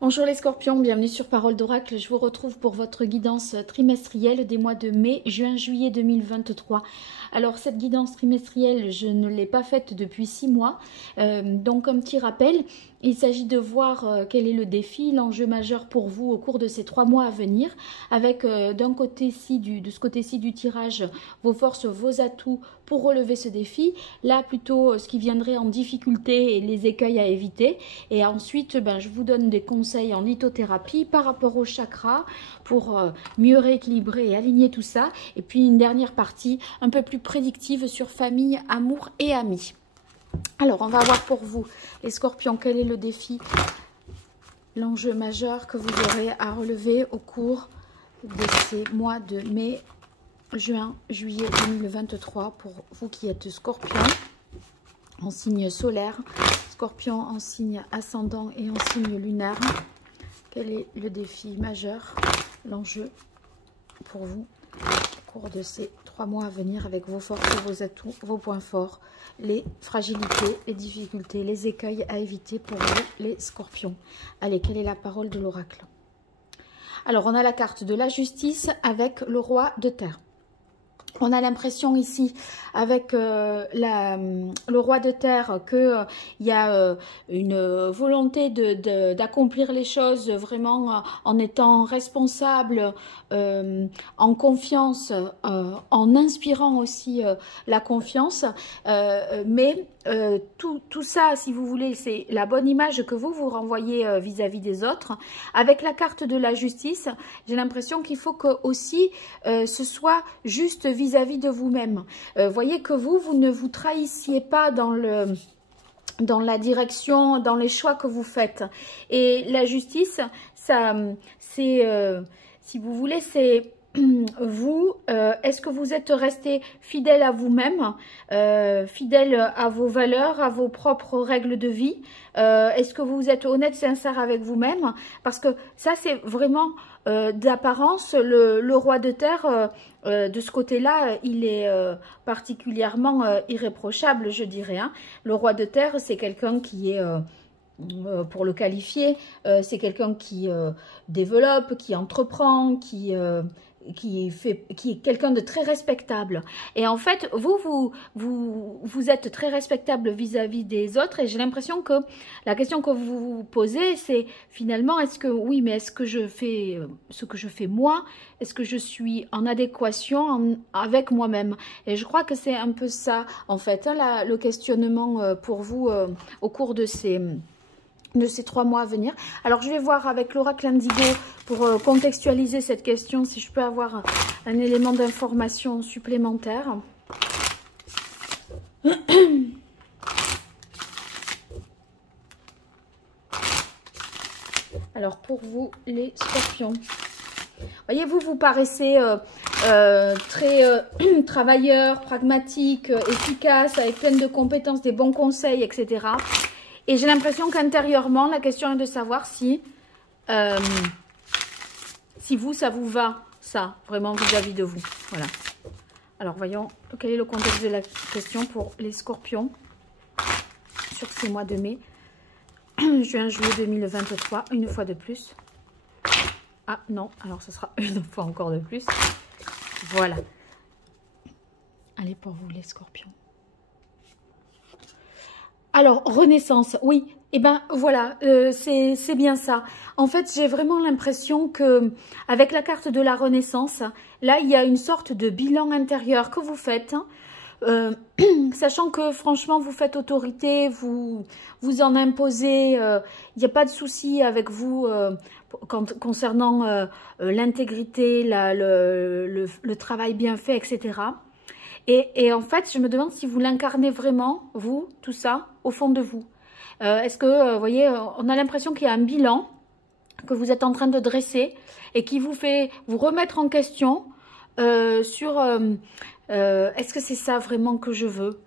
Bonjour les scorpions, bienvenue sur Parole d'Oracle. Je vous retrouve pour votre guidance trimestrielle des mois de mai, juin, juillet 2023. Alors cette guidance trimestrielle, je ne l'ai pas faite depuis 6 mois. Donc un petit rappel, il s'agit de voir quel est le défi, l'enjeu majeur pour vous au cours de ces 3 mois à venir. Avec d'un côté-ci, de ce côté-ci du tirage, vos forces, vos atouts pour relever ce défi. Là plutôt ce qui viendrait en difficulté et les écueils à éviter. Et ensuite, je vous donne des conseils en lithothérapie par rapport au chakra pour mieux rééquilibrer et aligner tout ça. Et puis une dernière partie un peu plus prédictive sur famille, amour et amis. Alors, on va voir pour vous, les scorpions, quel est le défi, l'enjeu majeur que vous aurez à relever au cours de ces mois de mai, juin, juillet 2023 pour vous qui êtes scorpion en signe solaire, scorpion en signe ascendant et en signe lunaire. Quel est le défi majeur, l'enjeu pour vous au cours de ces 3 mois à venir avec vos forces, vos atouts, vos points forts, les fragilités, les difficultés, les écueils à éviter pour vous les scorpions. Allez, quelle est la parole de l'oracle? Alors, on a la carte de la justice avec le roi de terre. On a l'impression ici, avec le roi de terre, qu'il y a une volonté d'accomplir les choses vraiment en étant responsable, en confiance, en inspirant aussi la confiance. Mais tout ça, si vous voulez, c'est la bonne image que vous renvoyez vis-à-vis des autres. Avec la carte de la justice, j'ai l'impression qu'il faut que aussi ce soit juste vis-à-vis de vous-même. Voyez que vous ne vous trahissiez pas dans la direction, dans les choix que vous faites. Et la justice, ça, c'est, si vous voulez, c'est vous, est-ce que vous êtes resté fidèle à vous-même, fidèle à vos valeurs, à vos propres règles de vie? Est-ce que vous êtes honnête, sincère avec vous-même? Parce que ça, c'est vraiment d'apparence, le roi de terre, de ce côté-là, il est particulièrement irréprochable, je dirais. Hein. Le roi de terre, c'est quelqu'un qui est... pour le qualifier, c'est quelqu'un qui développe, qui entreprend, qui est quelqu'un de très respectable. Et en fait, vous êtes très respectable vis-à-vis des autres. Et j'ai l'impression que la question que vous vous posez, c'est finalement, est-ce que, oui, mais est-ce que je fais ce que je fais moi? Est-ce que je suis en adéquation avec moi-même? Et je crois que c'est un peu ça, en fait, hein, le questionnement pour vous au cours de ces 3 mois à venir. Alors, je vais voir avec l'oracle Indigo pour contextualiser cette question, si je peux avoir un élément d'information supplémentaire. Alors, pour vous, les scorpions. Voyez-vous, vous paraissez très travailleur, pragmatique, efficace, avec plein de compétences, des bons conseils, etc. Et j'ai l'impression qu'intérieurement, la question est de savoir si vous, ça vous va, ça, vraiment vis-à-vis de vous. Voilà. Alors, voyons quel est le contexte de la question pour les scorpions sur ces mois de mai, juin, juillet 2023, une fois de plus. Ah non, alors ce sera une fois encore de plus. Voilà. Allez, pour vous les scorpions. Alors, renaissance, oui, et ben voilà, c'est bien ça. En fait, j'ai vraiment l'impression que avec la carte de la renaissance, là, il y a une sorte de bilan intérieur que vous faites, hein, sachant que franchement, vous faites autorité, vous en imposez, il n'y a pas de souci avec vous concernant l'intégrité, le travail bien fait, etc. Et en fait, je me demande si vous l'incarnez vraiment, vous, tout ça, au fond de vous. Est-ce que, vous voyez, on a l'impression qu'il y a un bilan que vous êtes en train de dresser et qui vous fait vous remettre en question sur est-ce que c'est ça vraiment que je veux?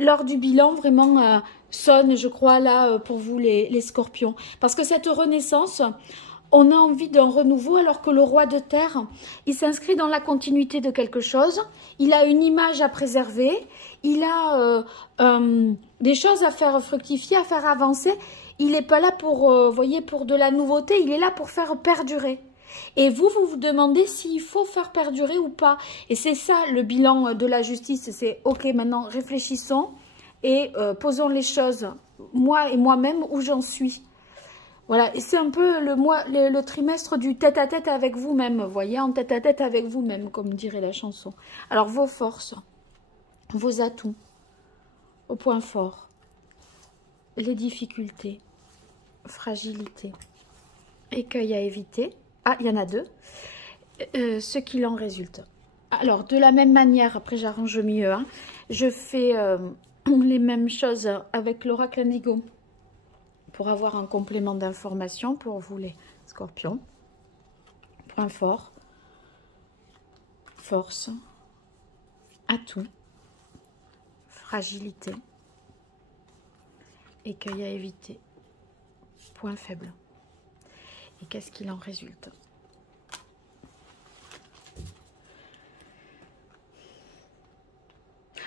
L'heure du bilan vraiment sonne, je crois, là, pour vous, les scorpions. Parce que cette renaissance... On a envie d'un renouveau alors que le roi de terre, il s'inscrit dans la continuité de quelque chose. Il a une image à préserver. Il a des choses à faire fructifier, à faire avancer. il n'est pas là pour, voyez, pour de la nouveauté, il est là pour faire perdurer. Et vous vous demandez s'il faut faire perdurer ou pas. Et c'est ça le bilan de la justice, c'est ok, maintenant réfléchissons et posons les choses, moi et moi-même, où j'en suis. Voilà, et c'est un peu le trimestre du tête-à-tête avec vous-même, vous voyez, en tête-à-tête avec vous-même, comme dirait la chanson. Alors, vos forces, vos atouts, vos points forts, les difficultés, fragilité, écueil à éviter. Ah, il y en a deux. Ce qu'il en résulte. Alors, de la même manière, après j'arrange mieux, hein, je fais les mêmes choses avec l'oracle indigo pour avoir un complément d'information pour vous les scorpions. Point fort, force, atout, fragilité, écueil à éviter, point faible. Et qu'est-ce qu'il en résulte?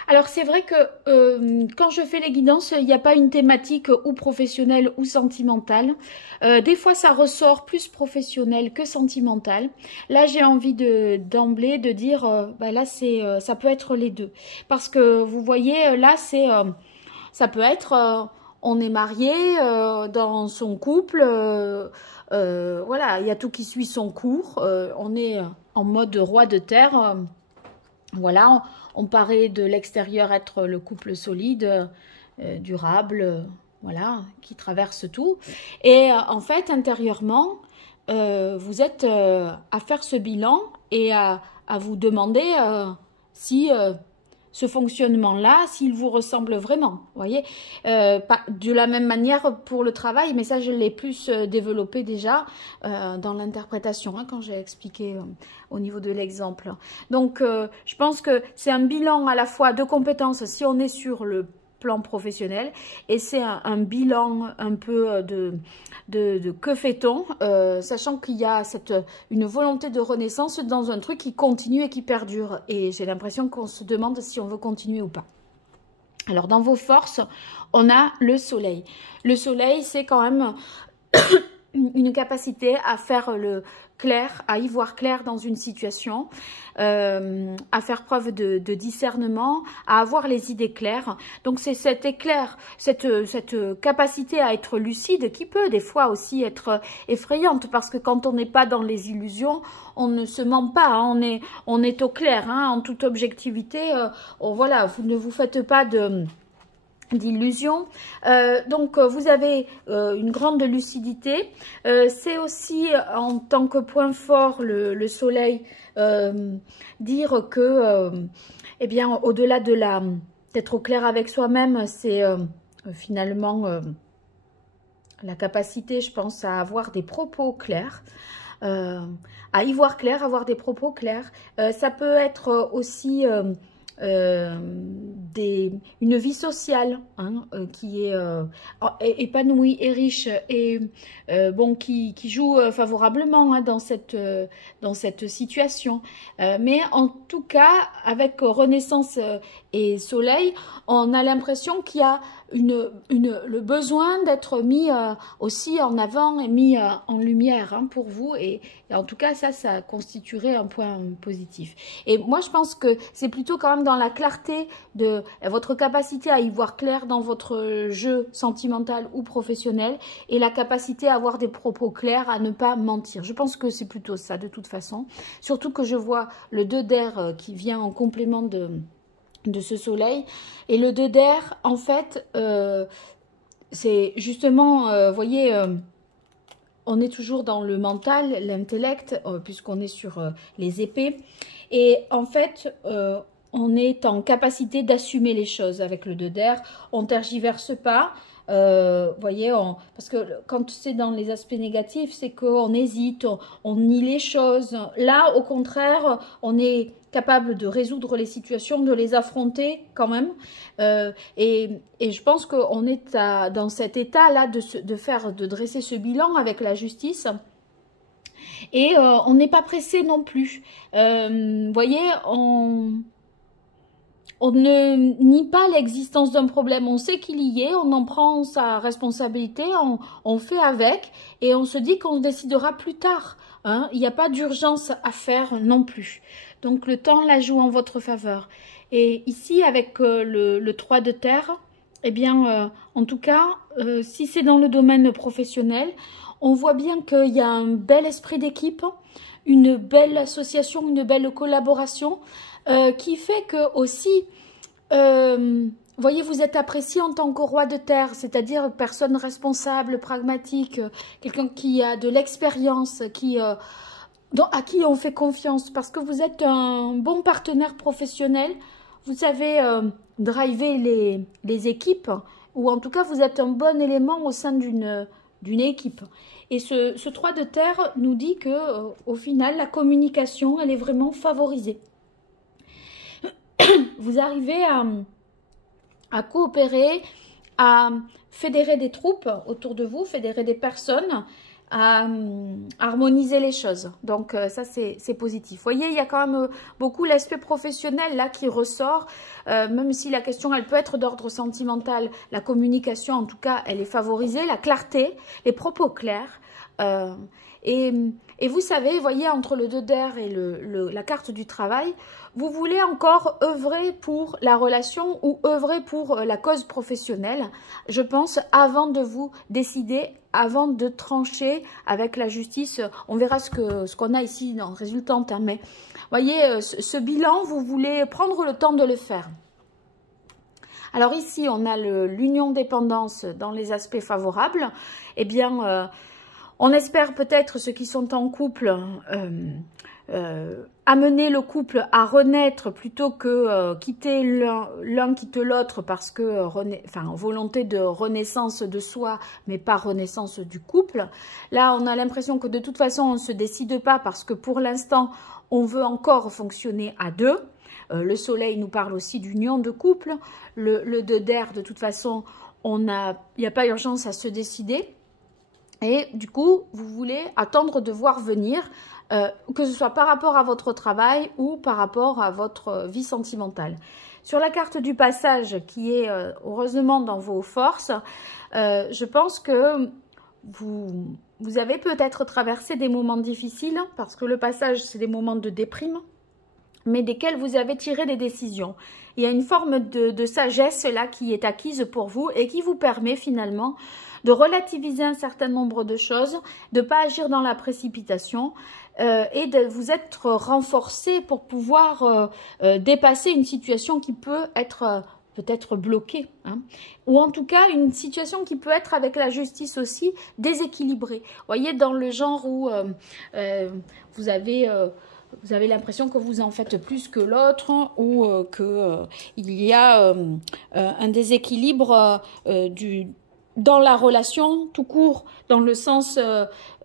Alors c'est vrai que quand je fais les guidances, il n'y a pas une thématique ou professionnelle ou sentimentale. Des fois ça ressort plus professionnel que sentimental. Là j'ai envie d'emblée de dire, bah là ça peut être les deux. Parce que vous voyez, là ça peut être, on est marié dans son couple, voilà, il y a tout qui suit son cours, on est en mode roi de terre, voilà, on paraît de l'extérieur être le couple solide, durable, voilà, qui traverse tout. Et en fait, intérieurement, vous êtes à faire ce bilan et à vous demander si ce fonctionnement-là, s'il vous ressemble vraiment. Vous voyez, de la même manière pour le travail, mais ça, je l'ai plus développé déjà dans l'interprétation, hein, quand j'ai expliqué au niveau de l'exemple. Donc, je pense que c'est un bilan à la fois de compétences si on est sur le plan professionnel et c'est un bilan un peu de que fait-on, sachant qu'il y a une volonté de renaissance dans un truc qui continue et qui perdure. Et j'ai l'impression qu'on se demande si on veut continuer ou pas. Alors, dans vos forces, on a le soleil. Le soleil, c'est quand même une capacité à faire le clair, à y voir clair dans une situation, à faire preuve de discernement, à avoir les idées claires. Donc c'est cet éclair, cette capacité à être lucide qui peut des fois aussi être effrayante, parce que quand on n'est pas dans les illusions, on ne se ment pas, hein, on est au clair, hein, en toute objectivité. Voilà, vous ne vous faites pas d'illusions. Donc vous avez une grande lucidité. C'est aussi en tant que point fort le soleil, dire que eh bien au-delà d'être au clair avec soi-même, c'est finalement la capacité, je pense, à avoir des propos clairs, à y voir clair, avoir des propos clairs. Ça peut être aussi une vie sociale, hein, qui est épanouie et riche et bon, qui joue favorablement, hein, dans cette situation. Mais en tout cas, avec Renaissance et Soleil, on a l'impression qu'il y a le besoin d'être mis aussi en avant et mis en lumière, hein, pour vous. Et en tout cas, ça constituerait un point positif. Et moi, je pense que c'est plutôt quand même dans la clarté de votre capacité à y voir clair dans votre jeu sentimental ou professionnel et la capacité à avoir des propos clairs, à ne pas mentir. Je pense que c'est plutôt ça de toute façon. Surtout que je vois le 2 d'air qui vient en complément de ce soleil. Et le 2 d'air, en fait, c'est justement, vous voyez, on est toujours dans le mental, l'intellect, puisqu'on est sur les épées. Et en fait, on est en capacité d'assumer les choses avec le 2 d'air. On tergiverse pas. Voyez, parce que quand c'est dans les aspects négatifs, c'est qu'on hésite, on nie les choses. Là, au contraire, on est capable de résoudre les situations, de les affronter quand même. Et je pense qu'on est dans cet état-là de dresser ce bilan avec la justice. Et on n'est pas pressé non plus. Voyez, On ne nie pas l'existence d'un problème, on sait qu'il y est, on en prend sa responsabilité, on fait avec et on se dit qu'on décidera plus tard. Hein. Il n'y a pas d'urgence à faire non plus. Donc le temps la joue en votre faveur. Et ici avec le 3 de terre, eh bien en tout cas, si c'est dans le domaine professionnel, on voit bien qu'il y a un bel esprit d'équipe, une belle association, une belle collaboration. Qui fait que aussi, voyez, vous êtes apprécié en tant que roi de terre, c'est-à-dire personne responsable, pragmatique, quelqu'un qui a de l'expérience, à qui on fait confiance, parce que vous êtes un bon partenaire professionnel, vous savez driver les équipes, ou en tout cas vous êtes un bon élément au sein d'une équipe. Et ce 3 de terre nous dit que au final, la communication, elle est vraiment favorisée. Vous arrivez à coopérer, à fédérer des troupes autour de vous, fédérer des personnes, à harmoniser les choses. Donc ça, c'est positif. Vous voyez, il y a quand même beaucoup l'aspect professionnel là qui ressort, même si la question, elle peut être d'ordre sentimental. La communication, en tout cas, elle est favorisée, la clarté, les propos clairs. Et vous savez, voyez, entre le 2 d'air et la carte du travail, vous voulez encore œuvrer pour la relation ou œuvrer pour la cause professionnelle, je pense, avant de vous décider, avant de trancher avec la justice. On verra ce qu'on a ici dans résultante, hein, mais voyez, ce bilan, vous voulez prendre le temps de le faire. Alors ici, on a l'union-dépendance dans les aspects favorables. Eh bien, on espère peut-être ceux qui sont en couple amener le couple à renaître plutôt que quitter l'un quitte l'autre parce que volonté de renaissance de soi mais pas renaissance du couple. Là on a l'impression que de toute façon on ne se décide pas parce que pour l'instant on veut encore fonctionner à deux. Le soleil nous parle aussi d'union de couple. Le 2 d'air de toute façon il n'y a pas urgence à se décider. Et du coup, vous voulez attendre de voir venir, que ce soit par rapport à votre travail ou par rapport à votre vie sentimentale. Sur la carte du passage, qui est heureusement dans vos forces, je pense que vous avez peut-être traversé des moments difficiles, parce que le passage, c'est des moments de déprime, mais desquels vous avez tiré des décisions. Il y a une forme de sagesse là qui est acquise pour vous et qui vous permet finalement de relativiser un certain nombre de choses, de ne pas agir dans la précipitation et de vous être renforcé pour pouvoir dépasser une situation qui peut être peut-être bloquée, hein, ou en tout cas une situation qui peut être avec la justice aussi déséquilibrée. Vous voyez, dans le genre où vous avez l'impression que vous en faites plus que l'autre ou qu'il y a un déséquilibre dans la relation tout court, dans le sens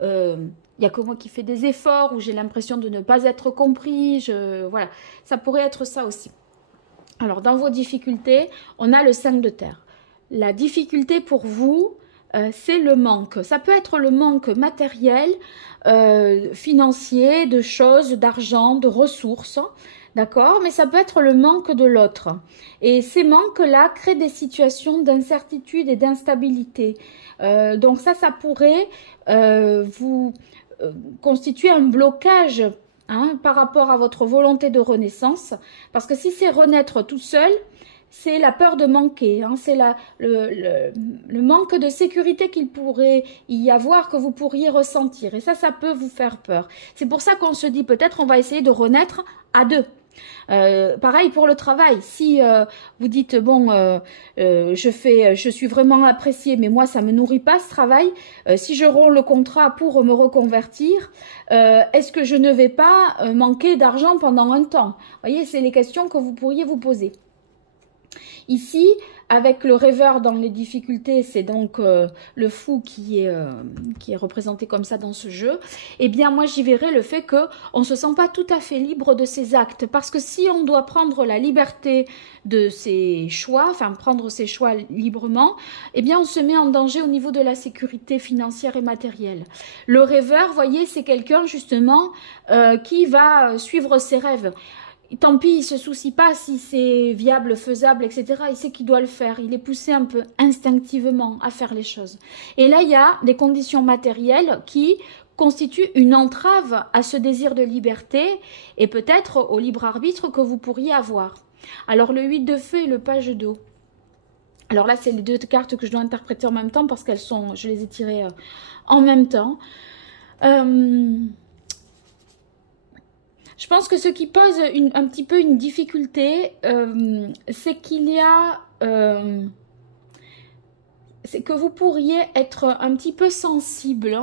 il n'y a que moi qui fais des efforts ou j'ai l'impression de ne pas être compris. Voilà, ça pourrait être ça aussi. Alors dans vos difficultés, on a le 5 de terre. La difficulté pour vous, c'est le manque. Ça peut être le manque matériel, financier, de choses, d'argent, de ressources, d'accord? Mais ça peut être le manque de l'autre. Et ces manques-là créent des situations d'incertitude et d'instabilité. Donc ça pourrait vous constituer un blocage, hein, par rapport à votre volonté de renaissance. Parce que si c'est renaître tout seul, c'est la peur de manquer, hein, c'est le manque de sécurité qu'il pourrait y avoir, que vous pourriez ressentir. Et ça peut vous faire peur. C'est pour ça qu'on se dit peut-être on va essayer de renaître à deux. Pareil pour le travail, si vous dites bon je suis vraiment appréciée mais moi ça me nourrit pas ce travail, si je romps le contrat pour me reconvertir, est-ce que je ne vais pas manquer d'argent pendant un temps? Vous voyez, c'est les questions que vous pourriez vous poser. Ici, avec le rêveur dans les difficultés, c'est donc le fou qui est représenté comme ça dans ce jeu. Eh bien, moi, j'y verrais le fait qu'on ne se sent pas tout à fait libre de ses actes. Parce que si on doit prendre la liberté de ses choix, enfin, prendre ses choix librement, eh bien, on se met en danger au niveau de la sécurité financière et matérielle. Le rêveur, vous voyez, c'est quelqu'un, justement, qui va suivre ses rêves. tant pis, il se soucie pas si c'est viable, faisable, etc. Il sait qu'il doit le faire. Il est poussé un peu instinctivement à faire les choses. Et là, il y a des conditions matérielles qui constituent une entrave à ce désir de liberté et peut-être au libre arbitre que vous pourriez avoir. Alors, le 8 de feu et le page d'eau. Alors là, c'est les deux cartes que je dois interpréter en même temps parce qu'elles sont, je les ai tirées en même temps. Je pense que ce qui pose un petit peu une difficulté, c'est qu'il y a... c'est que vous pourriez être un petit peu sensible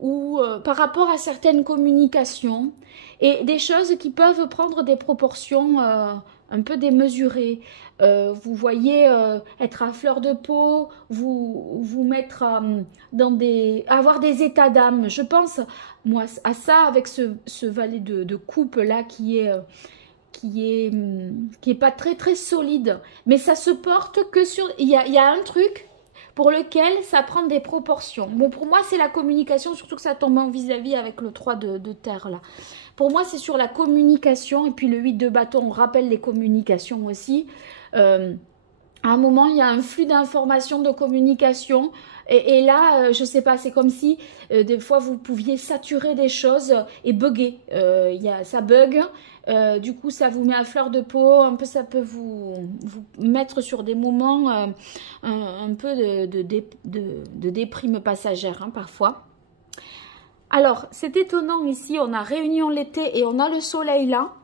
ou par rapport à certaines communications et des choses qui peuvent prendre des proportions un peu démesurées. Vous voyez être à fleur de peau, vous mettre dans des... avoir des états d'âme. Je pense, moi, à ça avec ce valet de coupe là qui est pas très très solide. Mais ça se porte que sur... Il y a un truc pour lequel ça prend des proportions. Bon, pour moi, c'est la communication, surtout que ça tombe en vis-à-vis avec le 3 de terre là. Pour moi, c'est sur la communication. Et puis le 8 de bâton, on rappelle les communications aussi. À un moment, il y a un flux d'informations, de communication. Et là, je sais pas, c'est comme si des fois, vous pouviez saturer des choses et bugger. Ça bug. Du coup, ça vous met à fleur de peau. Un peu, ça peut vous mettre sur des moments un peu de déprime passagère, hein, parfois. Alors, c'est étonnant ici. On a réunion l'été et on a le soleil là.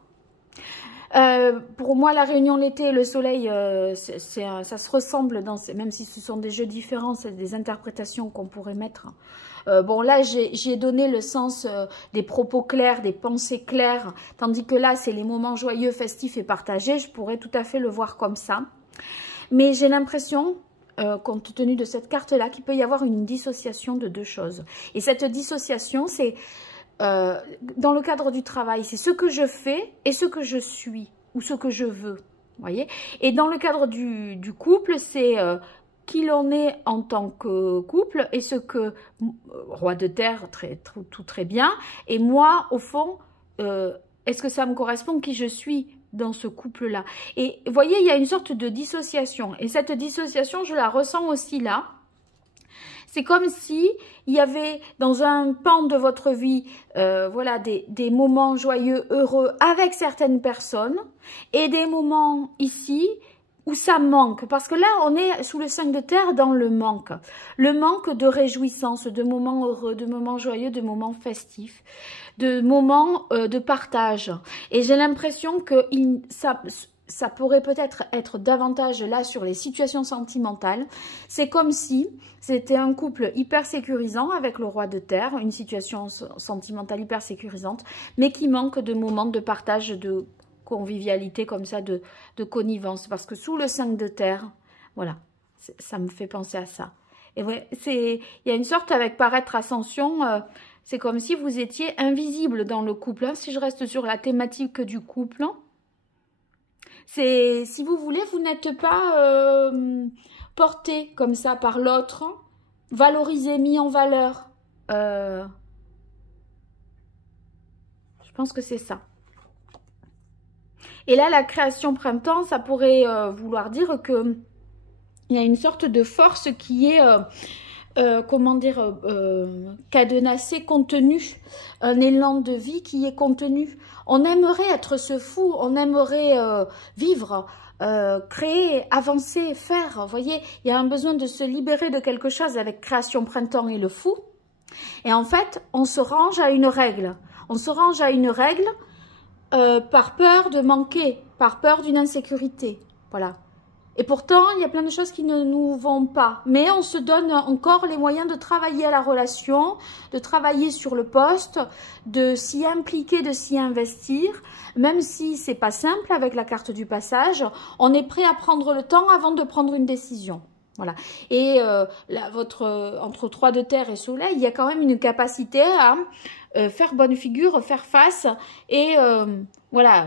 Pour moi, la réunion l'été et le soleil, ça se ressemble, même si ce sont des jeux différents, c'est des interprétations qu'on pourrait mettre. Bon, là, j'ai donné le sens des propos clairs, des pensées claires, tandis que là, c'est les moments joyeux, festifs et partagés. Je pourrais tout à fait le voir comme ça. Mais j'ai l'impression, compte tenu de cette carte-là, qu'il peut y avoir une dissociation de deux choses. Et cette dissociation, c'est... dans le cadre du travail, c'est ce que je fais et ce que je suis ou ce que je veux, voyez. Et dans le cadre du couple, c'est qui l'on est en tant que couple et ce que roi de terre, tout très bien. Et moi, au fond, est-ce que ça me correspond qui je suis dans ce couple-là? Et vous voyez, il y a une sorte de dissociation. Et cette dissociation, je la ressens aussi là. C'est comme si il y avait dans un pan de votre vie, voilà, des moments joyeux, heureux avec certaines personnes et des moments ici où ça manque. Parce que là, on est sous le 5 de terre dans le manque. Le manque de réjouissance, de moments heureux, de moments joyeux, de moments festifs, de moments de partage. Et j'ai l'impression que ça pourrait peut-être être davantage là sur les situations sentimentales. C'est comme si c'était un couple hyper sécurisant avec le roi de terre, une situation sentimentale hyper sécurisante, mais qui manque de moments de partage, de convivialité comme ça, de connivence. Parce que sous le 5 de terre, voilà, ça me fait penser à ça. Et ouais, il y a une sorte avec paraître ascension, c'est comme si vous étiez invisible dans le couple. Hein, si je reste sur la thématique du couple, hein, c'est, si vous voulez, vous n'êtes pas porté comme ça par l'autre, hein, valorisé, mis en valeur. Je pense que c'est ça. Et là, la création printemps, ça pourrait vouloir dire que il y a une sorte de force qui est, comment dire, cadenassée, contenue, un élan de vie qui est contenu. On aimerait être ce fou, on aimerait vivre, créer, avancer, faire. Vous voyez, il y a un besoin de se libérer de quelque chose avec création printemps et le fou. Et en fait, on se range à une règle. On se range à une règle par peur de manquer, par peur d'une insécurité. Voilà. Et pourtant, il y a plein de choses qui ne nous vont pas. Mais on se donne encore les moyens de travailler à la relation, de travailler sur le poste, de s'y impliquer, de s'y investir. Même si c'est pas simple avec la carte du passage, on est prêt à prendre le temps avant de prendre une décision. Voilà. Et là, entre 3 de terre et soleil, il y a quand même une capacité à faire bonne figure, faire face. Et voilà,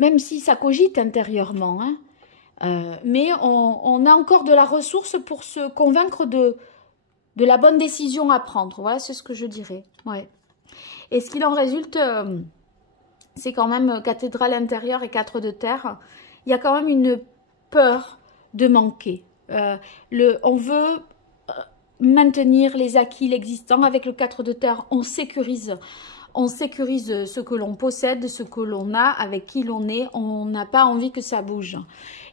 même si ça cogite intérieurement, hein. Mais on a encore de la ressource pour se convaincre de la bonne décision à prendre. Voilà, c'est ce que je dirais. Ouais. Et ce qu'il en résulte, c'est quand même cathédrale intérieure et 4 de terre. Il y a quand même une peur de manquer. On veut maintenir les acquis, l'existant. Avec le 4 de terre, on sécurise ce que l'on possède, ce que l'on a, avec qui l'on est. On n'a pas envie que ça bouge.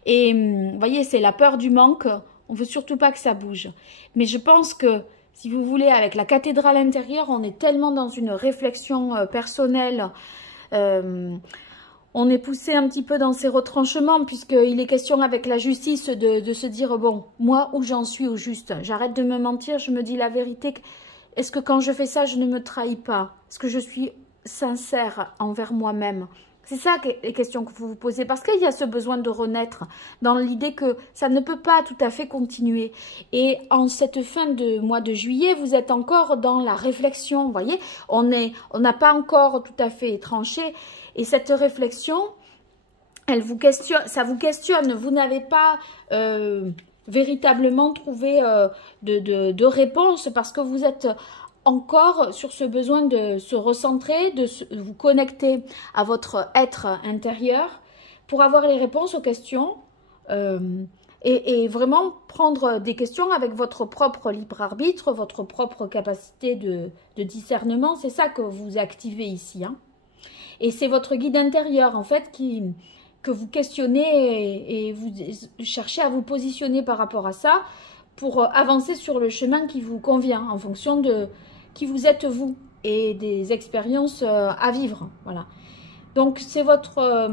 Et vous voyez, c'est la peur du manque. On veut surtout pas que ça bouge. Mais je pense que, si vous voulez, avec la cathédrale intérieure, on est tellement dans une réflexion personnelle. On est poussé un petit peu dans ces retranchements, puisqu'il est question avec la justice de se dire, bon, moi, où j'en suis au juste? J'arrête de me mentir, je me dis la vérité. Est-ce que quand je fais ça, je ne me trahis pas? Est-ce que je suis sincère envers moi-même? C'est ça les questions que vous vous posez, parce qu'il y a ce besoin de renaître dans l'idée que ça ne peut pas tout à fait continuer. Et en cette fin de mois de juillet, vous êtes encore dans la réflexion, vous voyez, on n'a pas encore tout à fait tranché. Et cette réflexion, elle vous questionne, ça vous questionne. Vous n'avez pas véritablement trouvé de réponse, parce que vous êtes encore sur ce besoin de se recentrer, de vous connecter à votre être intérieur pour avoir les réponses aux questions et vraiment prendre des questions avec votre propre libre arbitre, votre propre capacité de discernement. C'est ça que vous activez ici, hein. Et c'est votre guide intérieur en fait que vous questionnez et vous cherchez à vous positionner par rapport à ça pour avancer sur le chemin qui vous convient en fonction de qui vous êtes vous et des expériences à vivre. Voilà. Donc c'est votre...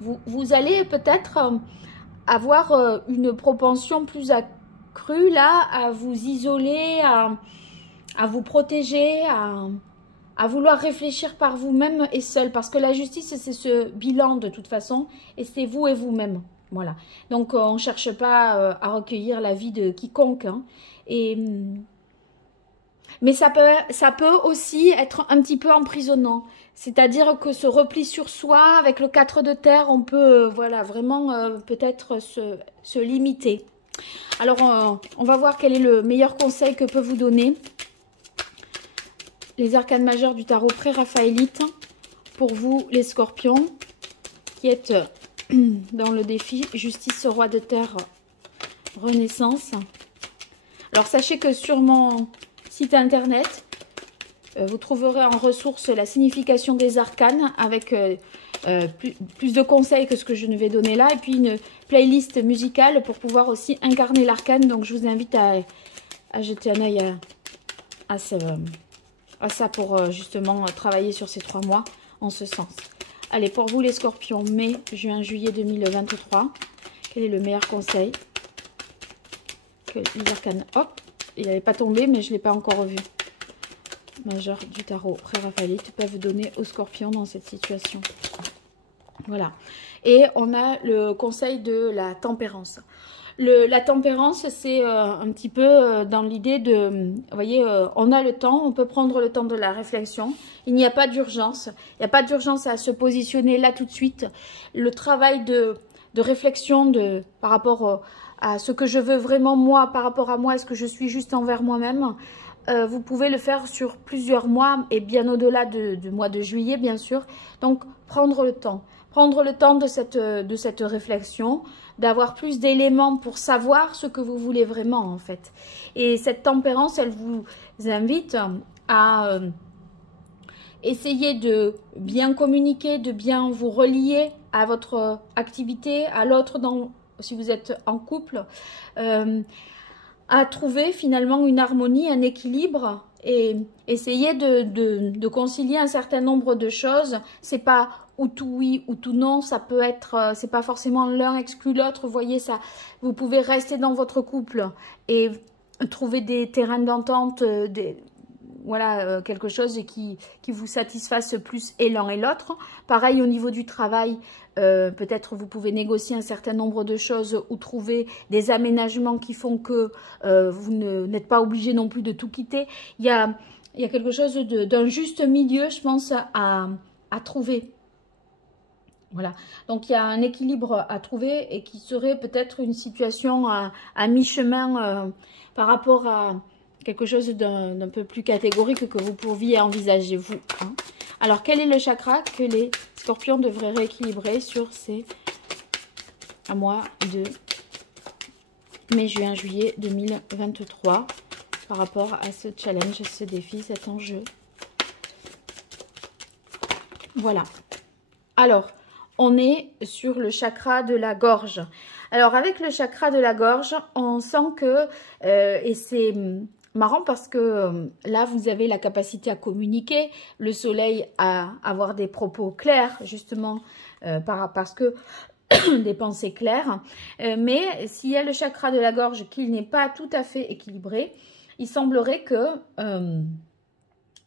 vous allez peut-être avoir une propension plus accrue là à vous isoler, à vous protéger, à vouloir réfléchir par vous-même et seul. Parce que la justice, c'est ce bilan de toute façon et c'est vous et vous-même. Voilà. Donc on ne cherche pas à recueillir l'avis de quiconque. Hein. Mais ça peut aussi être un petit peu emprisonnant. C'est-à-dire que ce repli sur soi, avec le 4 de terre, on peut voilà, vraiment peut-être se limiter. Alors, on va voir quel est le meilleur conseil que peut vous donner les arcanes majeures du tarot pré-raphaélite pour vous, les scorpions, qui êtes dans le défi Justice, roi de terre, Renaissance. Alors, sachez que sur mon site internet, vous trouverez en ressources la signification des arcanes avec plus de conseils que ce que je ne vais donner là. Et puis une playlist musicale pour pouvoir aussi incarner l'arcane. Donc je vous invite à jeter un œil à ça pour justement travailler sur ces 3 mois en ce sens. Allez, pour vous les scorpions, mai, juin, juillet 2023, quel est le meilleur conseil que les arcanes, hop, il n'avait pas tombé mais je ne l'ai pas encore revu. Majeur du tarot pré-raphaélite peuvent donner aux scorpions dans cette situation. Voilà. Et on a le conseil de la tempérance. La tempérance, c'est un petit peu dans l'idée de... Vous voyez, on a le temps, on peut prendre le temps de la réflexion. Il n'y a pas d'urgence. Il n'y a pas d'urgence à se positionner là tout de suite. Le travail de réflexion par rapport à ce que je veux vraiment moi, par rapport à moi, est-ce que je suis juste envers moi-même ? Vous pouvez le faire sur plusieurs mois et bien au-delà du mois de juillet, bien sûr. Donc, prendre le temps. Prendre le temps de cette réflexion, d'avoir plus d'éléments pour savoir ce que vous voulez vraiment, en fait. Et cette tempérance, elle vous invite à essayer de bien communiquer, de bien vous relier à votre activité, à l'autre, si vous êtes en couple, à trouver finalement une harmonie, un équilibre et essayer de concilier un certain nombre de choses. C'est pas ou tout oui ou tout non, ça peut être, c'est pas forcément l'un exclut l'autre, vous voyez ça. Vous pouvez rester dans votre couple et trouver des terrains d'entente, voilà, quelque chose qui vous satisfasse plus et l'un et l'autre. Pareil au niveau du travail, peut-être vous pouvez négocier un certain nombre de choses ou trouver des aménagements qui font que vous n'êtes pas obligé non plus de tout quitter. Il y a quelque chose d'un juste milieu, je pense, à trouver. Voilà, donc il y a un équilibre à trouver et qui serait peut-être une situation à mi-chemin par rapport à quelque chose d'un peu plus catégorique que vous pourriez envisager vous. Hein. Alors, quel est le chakra que les scorpions devraient rééquilibrer sur ces mois de mai, juin, juillet 2023 par rapport à ce challenge, ce défi, cet enjeu? Voilà. Alors, on est sur le chakra de la gorge. Alors, avec le chakra de la gorge, on sent que, et c'est marrant parce que là, vous avez la capacité à communiquer, le soleil à avoir des propos clairs, justement, parce que des pensées claires. Mais s'il y a le chakra de la gorge qui n'est pas tout à fait équilibré, il semblerait que,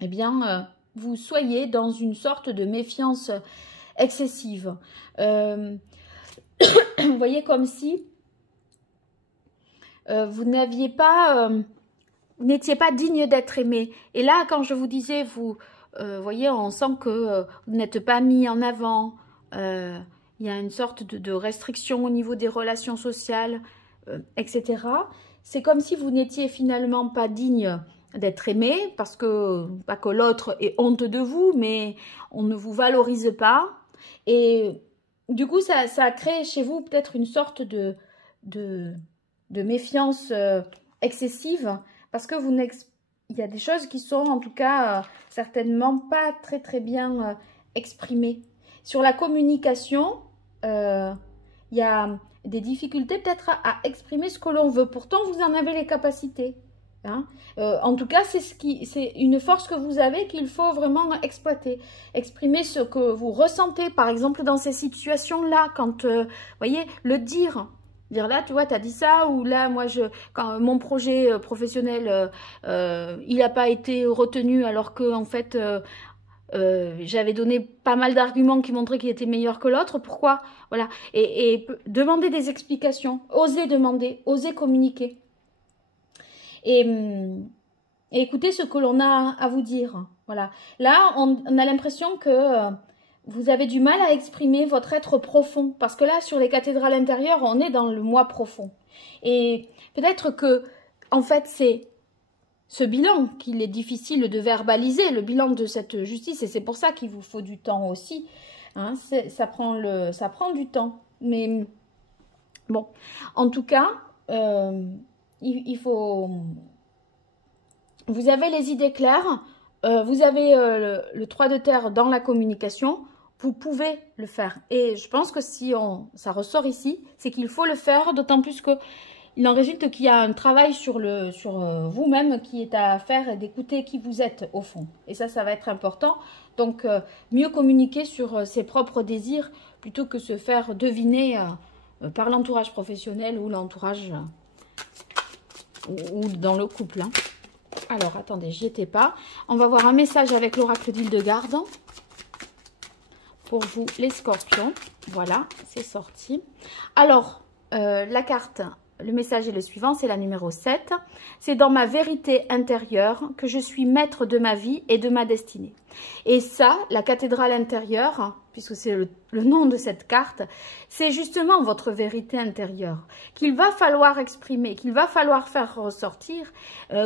eh bien, vous soyez dans une sorte de méfiance excessive. Vous voyez, comme si vous n'aviez pas, n'étiez pas digne d'être aimé. Et là, quand je vous disais, vous voyez, on sent que vous n'êtes pas mis en avant. Il y a une sorte de restriction au niveau des relations sociales, etc. C'est comme si vous n'étiez finalement pas digne d'être aimé, parce que, pas que l'autre ait honte de vous, mais on ne vous valorise pas. Et du coup, ça a créé chez vous peut-être une sorte de méfiance excessive, parce que il y a des choses qui sont en tout cas certainement pas très bien exprimées. Sur la communication, il y a des difficultés peut-être à exprimer ce que l'on veut. Pourtant, vous en avez les capacités. Hein. En tout cas, c'est une force que vous avez qu'il faut vraiment exploiter. Exprimer ce que vous ressentez, par exemple, dans ces situations-là, quand, vous voyez, le dire. Dire là, tu vois, tu as dit ça, ou là, moi, quand mon projet professionnel, il n'a pas été retenu, alors que, en fait, j'avais donné pas mal d'arguments qui montraient qu'il était meilleur que l'autre. Pourquoi? Voilà. Et demander des explications, oser demander, oser communiquer. Et écoutez ce que l'on a à vous dire. Voilà. Là, on a l'impression que vous avez du mal à exprimer votre être profond. Parce que là, sur les cathédrales intérieures, on est dans le moi profond. Et peut-être que, en fait, c'est ce bilan qu'il est difficile de verbaliser, le bilan de cette justice. Et c'est pour ça qu'il vous faut du temps aussi. Hein, ça prend du temps. Mais bon, en tout cas, il faut... Vous avez les idées claires, vous avez le 3 de terre dans la communication, vous pouvez le faire. Et je pense que si ça ressort ici, c'est qu'il faut le faire, d'autant plus que il en résulte qu'il y a un travail sur vous-même qui est à faire et d'écouter qui vous êtes au fond. Et ça va être important. Donc, mieux communiquer sur ses propres désirs plutôt que se faire deviner par l'entourage professionnel ou l'entourage ou dans le couple. Hein. Alors, attendez, j'y étais pas. On va voir un message avec l'oracle d'Hildegarde pour vous, les scorpions. Voilà, c'est sorti. Alors, la carte, le message est le suivant, c'est la numéro 7. C'est dans ma vérité intérieure que je suis maître de ma vie et de ma destinée. Et ça, la cathédrale intérieure, puisque c'est le nom de cette carte, c'est justement votre vérité intérieure qu'il va falloir exprimer, qu'il va falloir faire ressortir.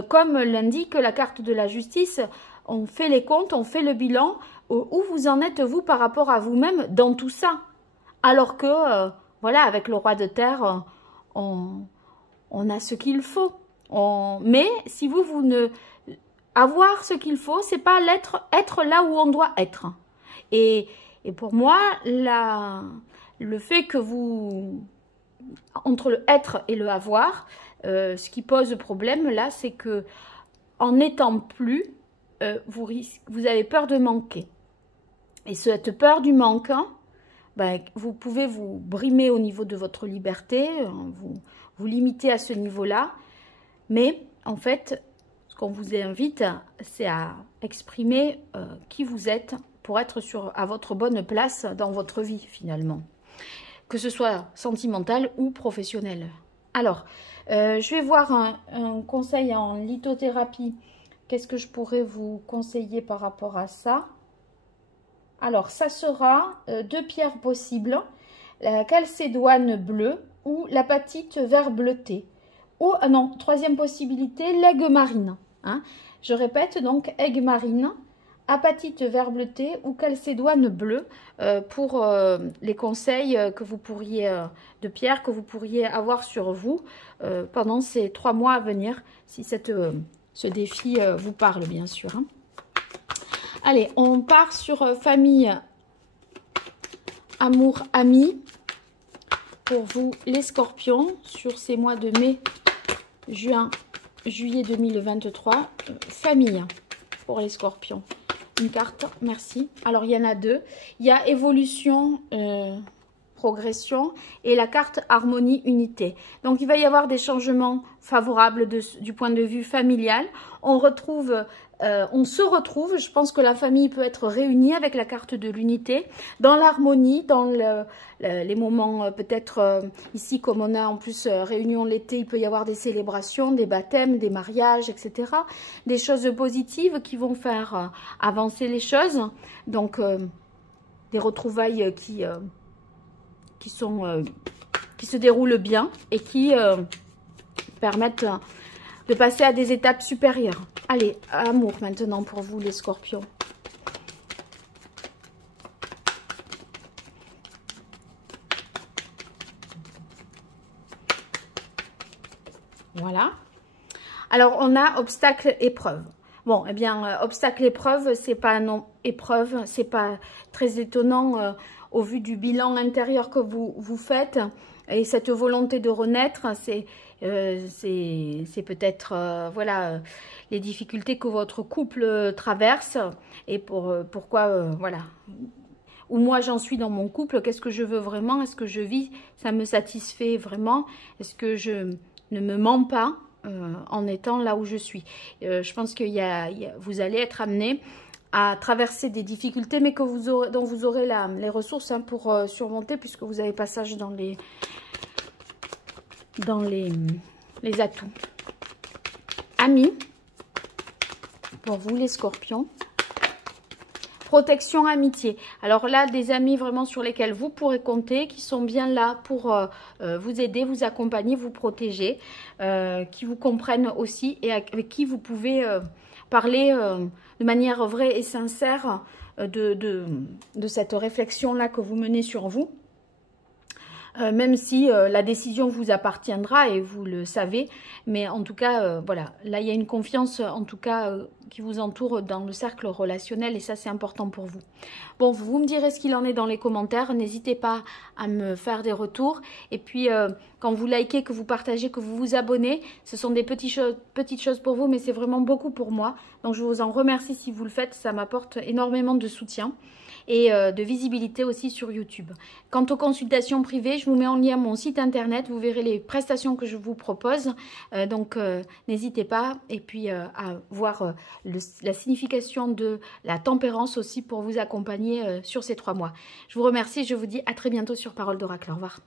Comme l'indique la carte de la justice, on fait les comptes, on fait le bilan, où vous en êtes vous par rapport à vous-même dans tout ça. Alors que, voilà, avec le roi de terre, on a ce qu'il faut. Mais si vous ne... Avoir ce qu'il faut, c'est pas être là où on doit être. Et pour moi, le fait que vous... Entre le être et le avoir, ce qui pose problème là, c'est que en n'étant plus, vous avez peur de manquer. Et cette peur du manque, hein, ben, vous pouvez vous brimer au niveau de votre liberté, vous limiter à ce niveau-là. Mais en fait, ce qu'on vous invite, c'est à exprimer qui vous êtes pour être à votre bonne place dans votre vie finalement. Que ce soit sentimental ou professionnel. Alors, je vais voir un conseil en lithothérapie. Qu'est-ce que je pourrais vous conseiller par rapport à ça? Alors, ça sera 2 pierres possibles. La calcédoine bleue ou l'apatite vert bleuté. Ou, non, 3e possibilité, l'aigue marine. Hein. Je répète, donc, aigue marine. apatite vert bleuté ou calcédoine bleue pour les conseils que vous pourriez, de pierre que vous pourriez avoir sur vous pendant ces 3 mois à venir, si ce défi vous parle, bien sûr. Hein. Allez, on part sur famille, amour, amis. Pour vous, les scorpions, sur ces mois de mai, juin, juillet 2023. Famille, pour les scorpions. Une carte, merci. Alors, il y en a 2. Il y a évolution, progression et la carte harmonie, unité. Donc, il va y avoir des changements favorables du point de vue familial. On se retrouve, je pense que la famille peut être réunie avec la carte de l'unité, dans l'harmonie, dans les moments peut-être ici, comme on a en plus réunion l'été, il peut y avoir des célébrations, des baptêmes, des mariages, etc. Des choses positives qui vont faire avancer les choses. Donc, des retrouvailles qui se déroulent bien et qui permettent de passer à des étapes supérieures. Allez, amour maintenant pour vous les scorpions. Voilà. Alors, on a obstacle, épreuve. Bon, eh bien, obstacle, épreuve, c'est pas non épreuve, c'est pas très étonnant au vu du bilan intérieur que vous faites. Et cette volonté de renaître, c'est peut-être voilà les difficultés que votre couple traverse et pourquoi voilà où moi j'en suis dans mon couple, qu'est-ce que je veux vraiment, est-ce que je vis, ça me satisfait vraiment, est-ce que je ne me mens pas en étant là où je suis. Je pense vous allez être amené à traverser des difficultés, mais dont vous aurez les ressources hein, pour surmonter, puisque vous avez passage dans les atouts. Amis, pour vous les scorpions. Protection, amitié. Alors là, des amis vraiment sur lesquels vous pourrez compter, qui sont bien là pour vous aider, vous accompagner, vous protéger, qui vous comprennent aussi et avec qui vous pouvez parler de manière vraie et sincère de cette réflexion-là que vous menez sur vous. Même si la décision vous appartiendra et vous le savez, mais en tout cas, voilà, là il y a une confiance en tout cas qui vous entoure dans le cercle relationnel et ça c'est important pour vous. Bon, vous me direz ce qu'il en est dans les commentaires, n'hésitez pas à me faire des retours et puis quand vous likez, que vous partagez, que vous vous abonnez, ce sont des petites choses pour vous, mais c'est vraiment beaucoup pour moi, donc je vous en remercie si vous le faites, ça m'apporte énormément de soutien et de visibilité aussi sur YouTube. Quant aux consultations privées, je vous mets en lien mon site internet, vous verrez les prestations que je vous propose, donc n'hésitez pas, et puis à voir la signification de la tempérance aussi pour vous accompagner sur ces 3 mois. Je vous remercie, je vous dis à très bientôt sur Parole d'Oracle, au revoir.